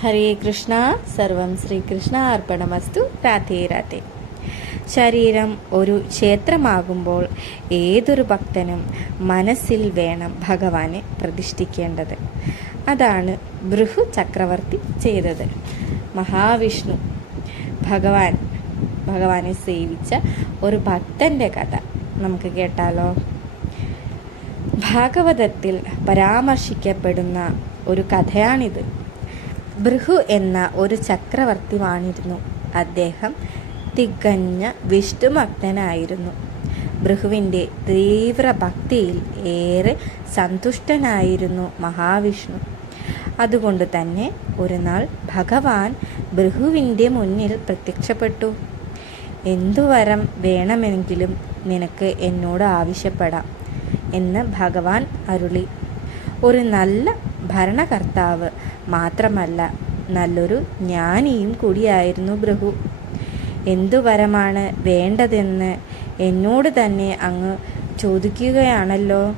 ഹരേ കൃഷ്ണ സർവം ശ്രീകൃഷ്ണ അർപ്പണമസ്തു രാധേ രാധേ ശരീരം ഒരു ക്ഷേത്രമാകുമ്പോൾ ഏതൊരു ഭക്തനും മനസ്സിൽ വേണം ഭഗവാനെ പ്രതിഷ്ഠിക്കേണ്ടത്. അതാണ് ബൃഹു ചക്രവർത്തി ചെയ്തത്. മഹാവിഷ്ണു ഭഗവാൻ ഭഗവാനെ സേവിച്ച ഒരു ഭക്തന്റെ കഥ നമുക്ക് കേട്ടാലോ? ഭാഗവതത്തിൽ പരാമർശിക്കപ്പെടുന്ന ഒരു കഥയാണിത്. ഭൃഹു എന്ന ഒരു ചക്രവർത്തി വാണിരുന്നു. അദ്ദേഹം തികഞ്ഞ വിഷ്ണുഭക്തനായിരുന്നു. ഭൃഹുവിന്റെ തീവ്ര ഭക്തിയിൽ ഏറെ സന്തുഷ്ടനായിരുന്നു മഹാവിഷ്ണു. അതുകൊണ്ട് തന്നെ ഒരു നാൾ ഭഗവാൻ ഭൃഹുവിന്റെ മുന്നിൽ പ്രത്യക്ഷപ്പെട്ടു. എന്തു വരം വേണമെങ്കിലും നിനക്ക് എന്നോട് ആവശ്യപ്പെടാം എന്ന് ഭഗവാൻ അരുളി. ഒരു നല്ല ഭരണകർത്താവ് മാത്രമല്ല നല്ലൊരു ജ്ഞാനിയും കൂടിയായിരുന്നു ബ്രഹു എന്തു വരമാണ് വേണ്ടതെന്ന് എന്നോട് തന്നെ അങ്ങ് ചോദിക്കുകയാണല്ലോ.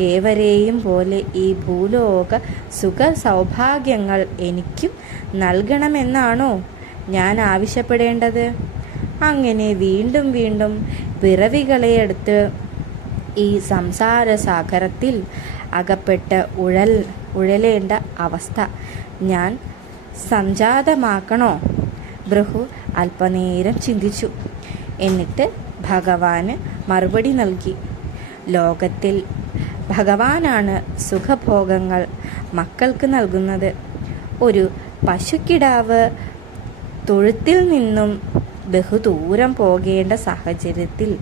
ഏവരെയും പോലെ ഈ ഭൂലോക സുഖ സൗഭാഗ്യങ്ങൾ എനിക്കും നൽകണമെന്നാണോ ഞാൻ ആവശ്യപ്പെടേണ്ടത്? അങ്ങനെ വീണ്ടും വീണ്ടും പിറവികളെ എടുത്ത് ഈ സംസാര സാഗരത്തിൽ അകപ്പെട്ട് ഉഴൽ ഉഴലേണ്ട അവസ്ഥ. ഞാൻ സംജാതമാക്കണോ? ബ്രഹു അല്പനേരം ചിന്തിച്ചു. എന്നിട്ട് ഭഗവാന് മറുപടി നൽകി. ലോകത്തിൽ ഭഗവാനാണ് സുഖഭോഗങ്ങൾ മക്കൾക്ക് നൽകുന്നത്. ഒരു പശുക്കിടാവ് തൊഴുത്തിൽ നിന്നും ബഹുദൂരം പോകേണ്ട സാഹചര്യത്തിൽ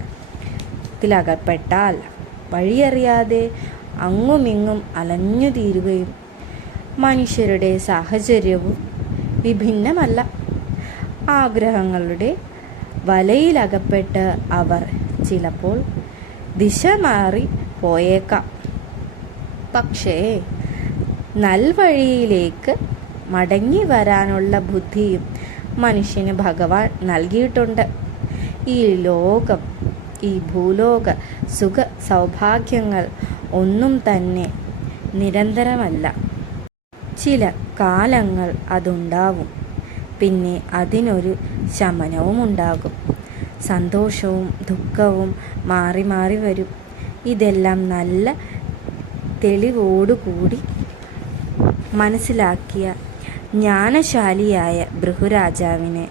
ത്തിലകപ്പെട്ടാൽ വഴിയറിയാതെ അങ്ങുമിങ്ങും അലഞ്ഞു തീരുകയും മനുഷ്യരുടെ സാഹചര്യവും വിഭിന്നമല്ല. ആഗ്രഹങ്ങളുടെ വലയിലകപ്പെട്ട് അവർ ചിലപ്പോൾ ദിശ മാറി പോയേക്കാം. പക്ഷേ നൽവഴിയിലേക്ക് മടങ്ങി വരാനുള്ള ബുദ്ധിയും മനുഷ്യന് ഭഗവാൻ നൽകിയിട്ടുണ്ട്. ഈ ലോകം ഈ ഭൂലോക സുഖ സൗഭാഗ്യങ്ങൾ ഒന്നും തന്നെ നിരന്തരമല്ല. ചില കാലങ്ങൾ അതുണ്ടാവും. പിന്നെ അതിനൊരു ശമനവും ഉണ്ടാകും സന്തോഷവും ദുഃഖവും മാറി മാറി വരും. ഇതെല്ലാം നല്ല തെളിവോടുകൂടി മനസ്സിലാക്കിയ ജ്ഞാനശാലിയായ ഭൃഹുരാജാവിന്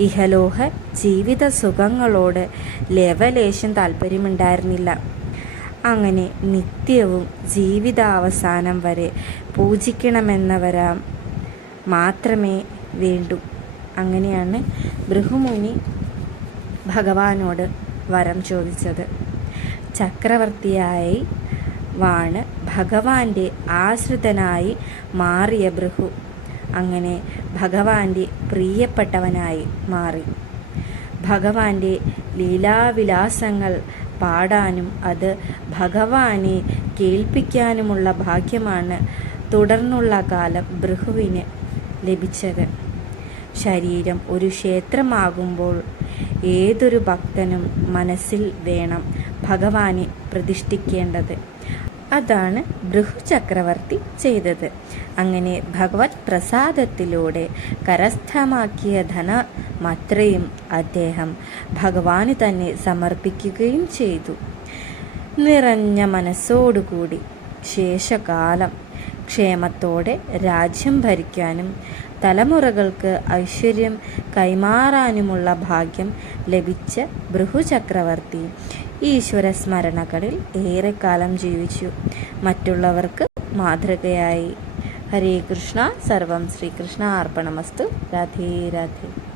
ഇഹലോഹ ജീവിത സുഖങ്ങളോട് ലേവലേശം താല്പര്യമുണ്ടായിരുന്നില്ല. അങ്ങനെ നിത്യവും ജീവിതാവസാനം വരെ പൂജിക്കണമെന്നവരാം മാത്രമേ വേണ്ടൂ. അങ്ങനെയാണ് ബൃഹുമുനി ഭഗവാനോട് വരം ചോദിച്ചത്. ചക്രവർത്തിയായി വാണ് ഭഗവാന്റെ ആശ്രിതനായി മാറിയ ബൃഹു. അങ്ങനെ ഭഗവാന്റെ പ്രിയപ്പെട്ടവനായി മാറി. ഭഗവാന്റെ ലീലാവിലാസങ്ങൾ പാടാനും അത് ഭഗവാനെ കേൾപ്പിക്കാനുമുള്ള ഭാഗ്യമാണ് തുടർന്നുള്ള കാലം ഭൃഹുവിന് ലഭിച്ചത്. ശരീരം ഒരു ക്ഷേത്രമാകുമ്പോൾ ഏതൊരു ഭക്തനും മനസ്സിൽ വേണം ഭഗവാനെ പ്രതിഷ്ഠിക്കേണ്ടത്. അതാണ് ബൃഹുചക്രവർത്തി ചെയ്തത്. അങ്ങനെ ഭഗവത് പ്രസാദത്തിലൂടെ കരസ്ഥമാക്കിയ ധന മാത്രയും അദ്ദേഹം ഭഗവാന് തന്നെ സമർപ്പിക്കുകയും ചെയ്തു. നിറഞ്ഞ മനസ്സോടുകൂടി ശേഷകാലം ക്ഷേമത്തോടെ രാജ്യം ഭരിക്കാനും തലമുറകൾക്ക് ഐശ്വര്യം കൈമാറാനുമുള്ള ഭാഗ്യം ലഭിച്ച ബൃഹുചക്രവർത്തി ഈശ്വര സ്മരണകളിൽ ഏറെക്കാലം ജീവിച്ചു. മറ്റുള്ളവർക്ക് മാതൃകയായി. ഹരേ കൃഷ്ണ. സർവം ശ്രീകൃഷ്ണ. അർപ്പണമസ്തു. രാധേ രാധേ.